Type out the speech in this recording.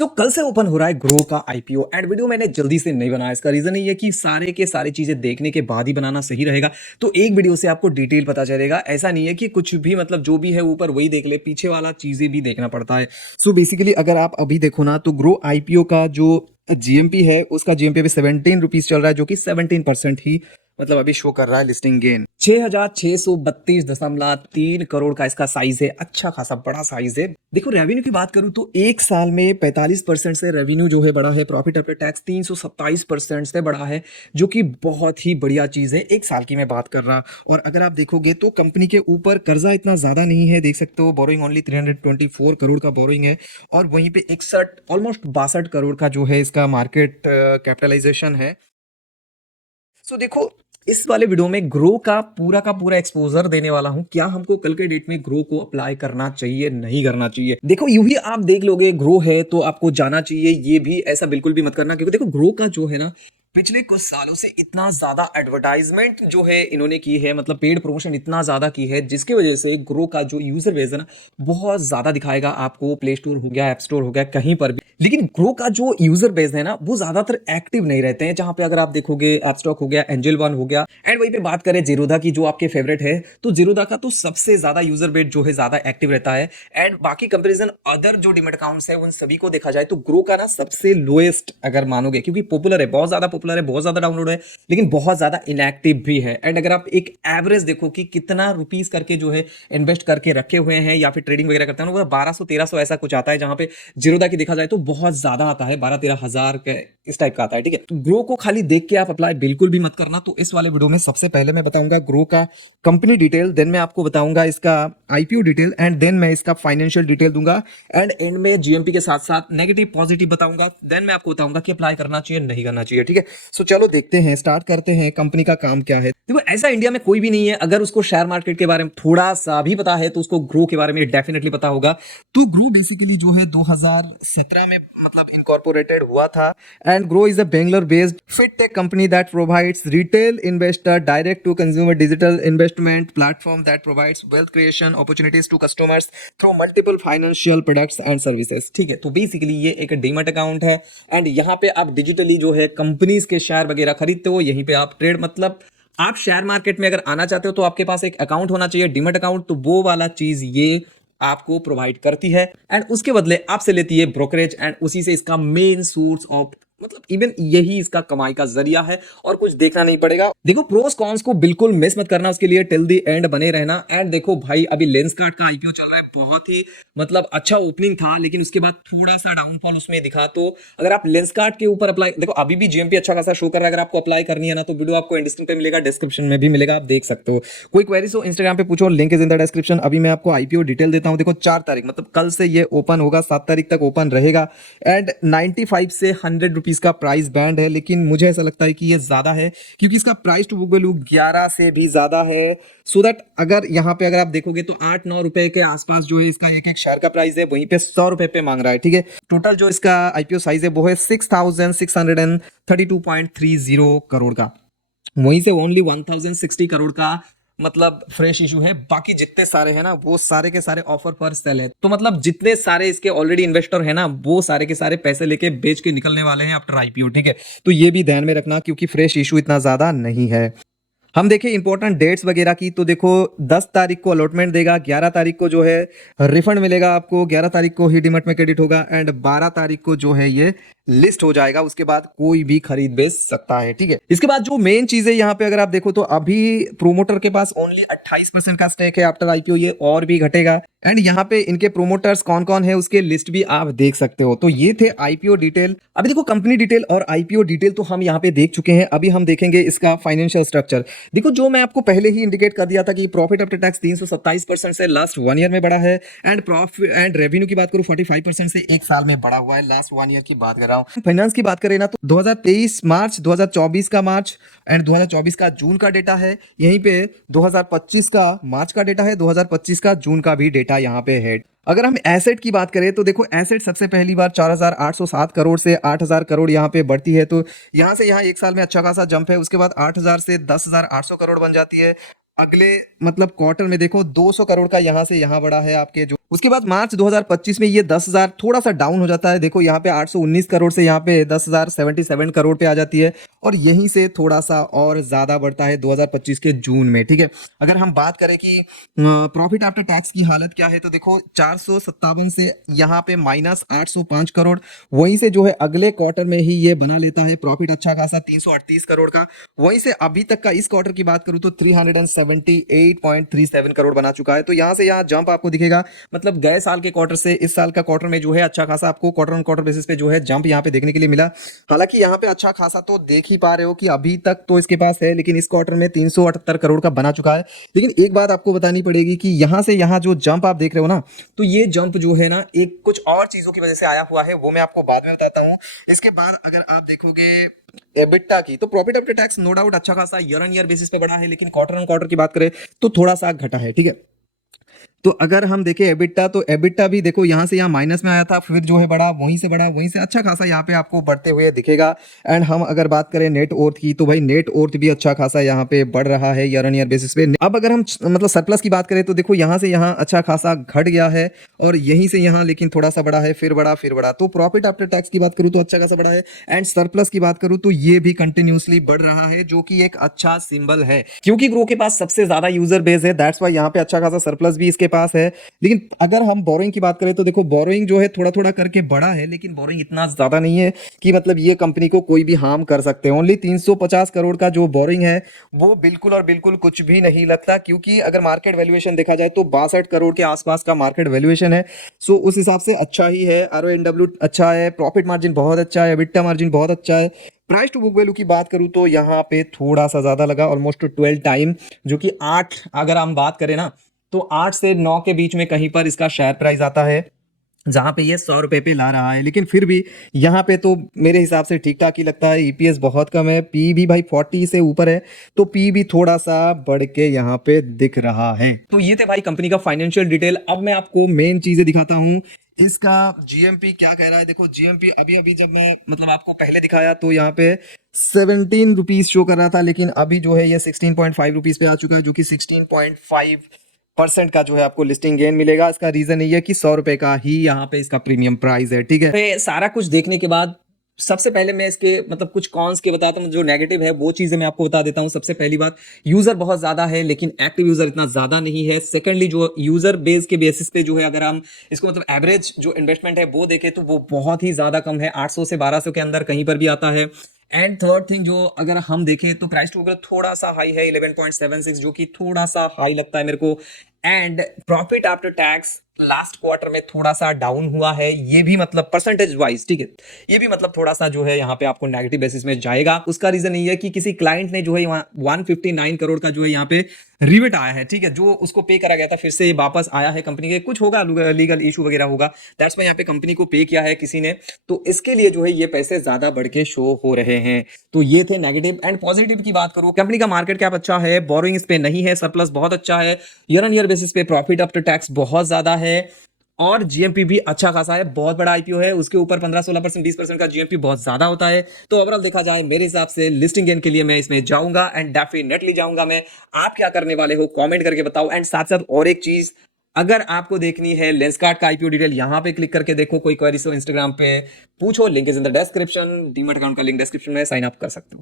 तो कल से ओपन हो रहा है ग्रो का आईपीओ एंड वीडियो मैंने जल्दी से नहीं बनाया। इसका रीजन ये है कि सारे के सारी चीजें देखने के बाद ही बनाना सही रहेगा। तो एक वीडियो से आपको डिटेल पता चलेगा। ऐसा नहीं है कि कुछ भी मतलब जो भी है ऊपर वही देख ले, पीछे वाला चीजें भी देखना पड़ता है। सो बेसिकली अगर आप अभी देखो ना तो ग्रो आईपीओ का जो जीएमपी है उसका जीएमपी अभी 17 रुपीज चल रहा है, जो कि 17% ही मतलब अभी शो कर रहा है लिस्टिंग गेन। 6,632.3 करोड़ का इसका साइज है, अच्छा खासा बड़ा साइज है। देखो रेवेन्यू की बात करूं तो एक साल में 45% से रेवेन्यू जो है बढ़ा है। प्रॉफिट आफ्टर टैक्स 327% से बढ़ा है, जो कि बहुत ही बढ़िया चीज है एक साल की मैं बात कर रहा। और अगर आप देखोगे तो कंपनी के ऊपर कर्जा इतना ज्यादा नहीं है, देख सकते हो बोरोइंग ओनली 324 करोड़ का बोरोइंग है। और वहीं पे 61 ऑलमोस्ट 62 करोड़ का जो है इसका मार्केट कैपिटलाइजेशन है। सो देखो इस वाले वीडियो में ग्रो का पूरा एक्सपोजर देने वाला हूं। क्या हमको कल के डेट में ग्रो को अप्लाई करना चाहिए, नहीं करना चाहिए। देखो यूं ही आप देख लोगे ग्रो है तो आपको जाना चाहिए, ये भी ऐसा बिल्कुल भी मत करना। क्योंकि देखो ग्रो का जो है ना पिछले कुछ सालों से इतना ज्यादा एडवर्टाइजमेंट जो है इन्होंने की है, मतलब पेड प्रमोशन इतना ज्यादा की है, जिसकी वजह से ग्रो का जो यूजर बेस है ना बहुत ज्यादा दिखाएगा आपको। प्ले स्टोर हो गया, ऐप स्टोर हो गया, कहीं पर भी। लेकिन ग्रो का जो यूजर बेस है ना वो ज्यादातर एक्टिव नहीं रहते हैं। जहां पे अगर आप देखोगे एप स्टॉक हो गया, एंजल वन हो गया, एंड वहीं पे बात करें जीरोधा की जो आपके फेवरेट है, तो जीरोधा का तो सबसे ज्यादा यूजर बेस जो है ज्यादा एक्टिव रहता है। एंड बाकी कंपेरिजन अदर जो डीमैट अकाउंट्स है उन सभी को देखा जाए तो ग्रो का ना सबसे लोएस्ट अगर मानोगे, क्योंकि पॉपुलर है, बहुत ज्यादा पॉपुलर है, बहुत ज्यादा डाउनलोड है, लेकिन बहुत ज्यादा इनएक्टिव भी है। एंड अगर आप एक एवरेज देखो कि कितना रुपीस करके जो है इन्वेस्ट करके रखे हुए हैं या फिर ट्रेडिंग वगैरह करते हैं, वो 1200-1300 ऐसा कुछ आता है। जहां पे जीरोधा की देखा जाए तो बहुत ज्यादा आता है, 12-13 हजार के इस टाइप का आता है। ठीक है, तो ग्रो को खाली देख के आप अप्लाई बिल्कुल भी मत करना। तो इस वाले वीडियो में सबसे पहले मैं बताऊंगा ग्रो का कंपनी डिटेल, देन मैं आपको बताऊंगा इसका आईपीओ डिटेल, एंड देन मैं इसका फाइनेंशियल डिटेल दूंगा, एंड एंड में जीएमपी के साथ साथ नेगेटिव पॉजिटिव बताऊंगा। देन मैं आपको बताऊंगा कि अप्लाई करना चाहिए, नहीं करना चाहिए। ठीक है, सो चलो देखते हैं, स्टार्ट करते हैं। कंपनी का काम क्या है? देखो ऐसा इंडिया में कोई भी नहीं है अगर उसको शेयर मार्केट के बारे में थोड़ा सा भी पता है तो उसको ग्रो के बारे में डेफिनेटली पता होगा। तो ग्रो बेसिकली जो है 2017 में मतलब इनकॉर्पोरेटेड हुआ था। And Groww is a Bangalore based fintech company that provides retail investor direct to consumer digital investment platform that provides wealth creation opportunities to customers through multiple financial products and services. ठीक है, तो basically ये एक demat account है। And यहाँ पे आप digitally जो है कंपनीज के शेयर वगैरह खरीदते हो, यहीं पे आप ट्रेड मतलब आप शेयर मार्केट में अगर आना चाहते हो तो आपके पास एक अकाउंट होना चाहिए, डीमैट अकाउंट। तो वो वाला चीज ये आपको प्रोवाइड करती है, एंड उसके बदले आपसे लेती है ब्रोकरेज, एंड उसी से इसका मेन सोर्स ऑफ मतलब इवन यही इसका कमाई का जरिया है, और कुछ देखना नहीं पड़ेगा। देखो प्रोस कॉन्स को बिल्कुल मिस मत करना, उसके लिए टिल दी एंड बने रहना। एंड देखो भाई अभी लेंसकार्ट का आईपीओ चल रहा है, बहुत ही मतलब अच्छा ओपनिंग था, लेकिन उसके बाद थोड़ा सा डाउनफॉल उसमें दिखा। तो अगर आप लेंसकार्ट के ऊपर अप्लाई, देखो अभी भी जीएमपी अच्छा खासा शो कर रहा है। अगर आपको अप्लाई करनी है ना तो वीडियो आपको इंडिस्क्रिप्शन पे मिलेगा, डिस्क्रिप्शन में भी मिलेगा, आप देख सकते हो। कोई क्वेरीज हो इंस्टाग्राम पे पूछो, link is in the description. अभी मैं आपको आईपीओ डिटेल देता हूं। देखो 4 तारीख मतलब कल से ये ओपन होगा, 7 तारीख तक ओपन रहेगा। एंड 95 से 100 रुपीज का प्राइस बैंड है, लेकिन मुझे ऐसा लगता है कि ये ज्यादा है, क्योंकि इसका प्राइस टू बुक वैल्यू 11 से भी ज्यादा है। सो दैट अगर यहाँ पे अगर आप देखोगे तो 8-9 रुपए के आसपास जो है इसका एक एक शेयर का प्राइस है, वहीं पे 100 रुपए पे मांग रहा है। ठीक है, टोटल जो इसका आईपीओ साइज है वो है 6,632.30 करोड़ का। वहीं से ओनली 1060 करोड़ का मतलब फ्रेश इशू है। बाकी जितने सारे हैं ना वो सारे के सारे ऑफर पर सेल है। तो मतलब जितने सारे इसके ऑलरेडी इन्वेस्टर है ना वो सारे के सारे पैसे लेके बेच के निकलने वाले हैं आफ्टर आईपीओ। ठीक है, तो ये भी ध्यान में रखना, क्योंकि फ्रेश इशू इतना ज्यादा नहीं है। हम देखें इंपॉर्टेंट डेट्स वगैरह की, तो देखो 10 तारीख को अलॉटमेंट देगा, 11 तारीख को जो है रिफंड मिलेगा आपको, 11 तारीख को ही डीमैट में क्रेडिट होगा, एंड 12 तारीख को जो है ये लिस्ट हो जाएगा। उसके बाद कोई भी खरीद बेच सकता है। ठीक है, इसके बाद जो मेन चीज है यहाँ पे अगर आप देखो तो अभी प्रोमोटर के पास ओनली 28% का स्टेक है। आफ्टर आईपीओ ये और भी घटेगा। एंड यहाँ पे इनके प्रोमोटर्स कौन कौन है उसके लिस्ट भी आप देख सकते हो। तो ये थे आईपीओ डिटेल। अभी देखो कंपनी डिटेल और आईपीओ डिटेल तो हम यहाँ पे देख चुके हैं। अभी हम देखेंगे इसका फाइनेंशियल स्ट्रक्चर। देखो जो मैं आपको पहले ही इंडिकेट कर दिया था कि प्रॉफिट आफ्टर टैक्स 327% से लास्ट 1 ईयर में बढ़ा है, एंड प्रॉफिट एंड रेवेन्यू की बात करूं 45% से एक साल में बढ़ा हुआ है। लास्ट 1 ईयर की बात कर रहा हूं। फाइनेंस की बात करें ना तो 2023 मार्च, 2024 का मार्च एंड 2024 का जून का डेटा है। यहीं पे 2025 का मार्च का डेटा है, 2025 का जून का भी डेटा यहाँ पे है। अगर हम एसेट की बात करें तो देखो एसेट सबसे पहली बार 4,807 करोड़ से 8,000 करोड़ यहाँ पे बढ़ती है। तो यहाँ से यहाँ एक साल में अच्छा खासा जंप है। उसके बाद 8,000 से 10,800 करोड़ बन जाती है। अगले मतलब क्वार्टर में देखो 200 करोड़ का यहाँ से यहाँ बढ़ा है आपके जो। उसके बाद मार्च 2025 में ये 10,000 थोड़ा सा डाउन हो जाता है। देखो यहाँ पे 819 करोड़ से यहाँ पे 10,077 करोड़ पे आ जाती है और यहीं से थोड़ा सा और ज्यादा बढ़ता है 2025 के जून में। ठीक है, अगर हम बात करें कि प्रॉफिट आफ्टर टैक्स की हालत क्या है तो देखो 457 से यहाँ पे माइनस 805 करोड़, वहीं से जो है अगले क्वार्टर में ही ये बना लेता है प्रॉफिट अच्छा खासा 338 करोड़ का। वहीं से अभी तक का इस क्वार्टर की बात करूं तो 378.37 करोड़ बना चुका है। तो यहां से यहां जंप आपको दिखेगा, मतलब गए साल के क्वार्टर से इस साल का क्वार्टर में जो है अच्छा खासा आपको क्वार्टर ऑन क्वार्टर बेसिस पे जो है जंप यहां पे देखने के लिए मिला। हालांकि यहां पे अच्छा खासा तो देख ही पा रहे हो कि अभी तक तो इसके पास है, लेकिन इस क्वार्टर में 378 करोड़ का बना चुका है। लेकिन एक बात आपको बतानी पड़ेगी कि यहां से यहां जो जंप आप देख रहे हो ना, तो ये जंप जो है ना एक कुछ और चीजों की वजह से आया हुआ है, वो मैं आपको बाद में बताता हूं। इसके बाद अगर आप देखोगे एबिटा की, तो profit after tax no doubt अच्छा खासा ईयर ऑन ईयर बेसिस पे बढ़ा है, लेकिन क्वार्टर ऑन क्वार्टर की बात करें तो थोड़ा सा घटा है। ठीक है, तो अगर हम देखें एबिटा, तो एबिटा भी देखो यहाँ से यहाँ माइनस में आया था, फिर जो है बढ़ा, वहीं से बढ़ा, वहीं से अच्छा खासा यहाँ पे आपको बढ़ते हुए दिखेगा। एंड हम अगर बात करें नेट ओर्थ की, तो भाई नेट ओर्थ भी अच्छा खासा यहाँ पे बढ़ रहा है ईयर ऑन ईयर बेसिस पे। अब अगर हम मतलब सरप्लस की बात करें तो देखो यहाँ से यहाँ अच्छा खासा घट गया है और यहीं से यहाँ लेकिन थोड़ा सा बढ़ा है, फिर बढ़ा, फिर बढ़ा। तो प्रॉफिट आफ्टर टैक्स की बात करूँ तो अच्छा खासा बढ़ा है, एंड सरप्लस की बात करूँ तो ये भी कंटिन्यूसली बढ़ रहा है, जो कि एक अच्छा सिंबल है, क्योंकि ग्रो के पास सबसे ज्यादा यूजर बेस है, दैट्स वाई यहाँ पे अच्छा खासा सरप्लस भी इसके पास है। लेकिन अगर हम बोरोइंग की बात करें तो देखो बोरोइंग जो है थोड़ा थोड़ा करके बढ़ा है, लेकिन बोरोइंग इतना ज्यादा नहीं है कि मतलब ये कंपनी को कोई भी हार्म कर सकते हैं। ओनली 350 करोड़ का जो बोरोइंग है वो बिल्कुल और बिल्कुल कुछ भी नहीं लगता, क्योंकि अगर मार्केट वैल्यूएशन देखा जाए तो 62 करोड़ के आसपास का मार्केट वैल्यूएशन है। सो उस हिसाब से अच्छा ही है। RONW अच्छा है, प्रॉफिट मार्जिन बहुत अच्छा है, एबिटा मार्जिन बहुत अच्छा है। प्राइस टू बुक वैल्यू की बात करूं तो यहाँ पे थोड़ा सा ज्यादा लगा, ऑलमोस्ट 12 टाइम, जो कि 8 अगर हम बात करें ना तो 8 से 9 के बीच में कहीं पर इसका शेयर प्राइस आता है, जहां पे ये 100 रुपए पे ला रहा है। लेकिन फिर भी यहाँ पे तो मेरे हिसाब से ठीक ठाक ही लगता है। ईपीएस बहुत कम है, पी भी भाई 40 से ऊपर है, तो पी भी थोड़ा सा बढ़ के यहाँ पे दिख रहा है। तो ये थे भाई कंपनी का फाइनेंशियल डिटेल। अब मैं आपको मेन चीजें दिखाता हूँ। इसका जीएमपी क्या कह रहा है, देखो जीएमपी अभी अभी जब मैं मतलब आपको पहले दिखाया तो यहाँ पे 17 रुपीज शो कर रहा था, लेकिन अभी जो है ये 16.5 रुपीज पे आ चुका है, जो कि 16.5% का जो है आपको लिस्टिंग गेन मिलेगा। इसका रीजन ये है कि 100 रुपए का ही यहाँ पे इसका प्रीमियम प्राइस है। ठीक है, तो सारा कुछ देखने के बाद सबसे पहले मैं इसके मतलब कुछ कॉन्स के बताता हूँ, जो नेगेटिव है वो चीजें मैं आपको बता देता हूँ। सबसे पहली बात, यूजर बहुत ज्यादा है लेकिन एक्टिव यूजर इतना ज्यादा नहीं है। सेकेंडली, जो यूजर बेस के बेसिस पे जो है अगर हम इसको मतलब एवरेज जो इन्वेस्टमेंट है वो देखें तो वो बहुत ही ज्यादा कम है, 800 से 1200 के अंदर कहीं पर भी आता है। एंड थर्ड थिंग, जो अगर हम देखें तो प्राइस टू थोड़ा सा हाई है 11.76, जो कि थोड़ा सा हाई लगता है मेरे को। And profit after tax last quarter में थोड़ा सा डाउन हुआ है, ये भी मतलब परसेंटेज वाइज, ठीक है, ये भी मतलब थोड़ा सा जो है यहाँ पे आपको नेगेटिव बेसिस में जाएगा। उसका रीजन ये है कि किसी क्लाइंट ने जो है 159 करोड़ का जो है यहाँ पे रिवेट आया है, ठीक है, जो उसको पे करा गया था, फिर से ये वापस आया है कंपनी के, कुछ होगा लीगल इशू वगैरह होगा, दैट्स वाई यहाँ पे कंपनी को पे किया है किसी ने, तो इसके लिए जो है ये पैसे ज्यादा बढ़ के शो हो रहे हैं। तो ये थे नेगेटिव। एंड पॉजिटिव की बात करूं, कंपनी का मार्केट कैप अच्छा है, बोरोइंग इस पे नहीं है, सरप्लस बहुत अच्छा है, ईयर ऑन ईयर बेसिस पे प्रॉफिट आफ्टर टैक्स बहुत ज्यादा है, और जीएमपी भी अच्छा खासा है, बहुत बड़ा आईपीओ है, उसके ऊपर 15-16% 20% का जीएमपी बहुत ज्यादा होता है। तो ओवरऑल देखा जाए मेरे हिसाब से लिस्टिंग गेन के लिए मैं इसमें जाऊंगा, एंड डेफिनेटली जाऊंगा मैं। आप क्या करने वाले हो कमेंट करके बताओ। एंड साथ साथ और एक चीज, अगर आपको देखनी है लेंसकार्ट का आईपीओ डिटेल, यहां पे क्लिक करके देखो, कोई क्वेरी हो इंस्टाग्राम पे पूछो, link is in the description, demat account का लिंक डिस्क्रिप्शन में, साइन अप कर सकते हो।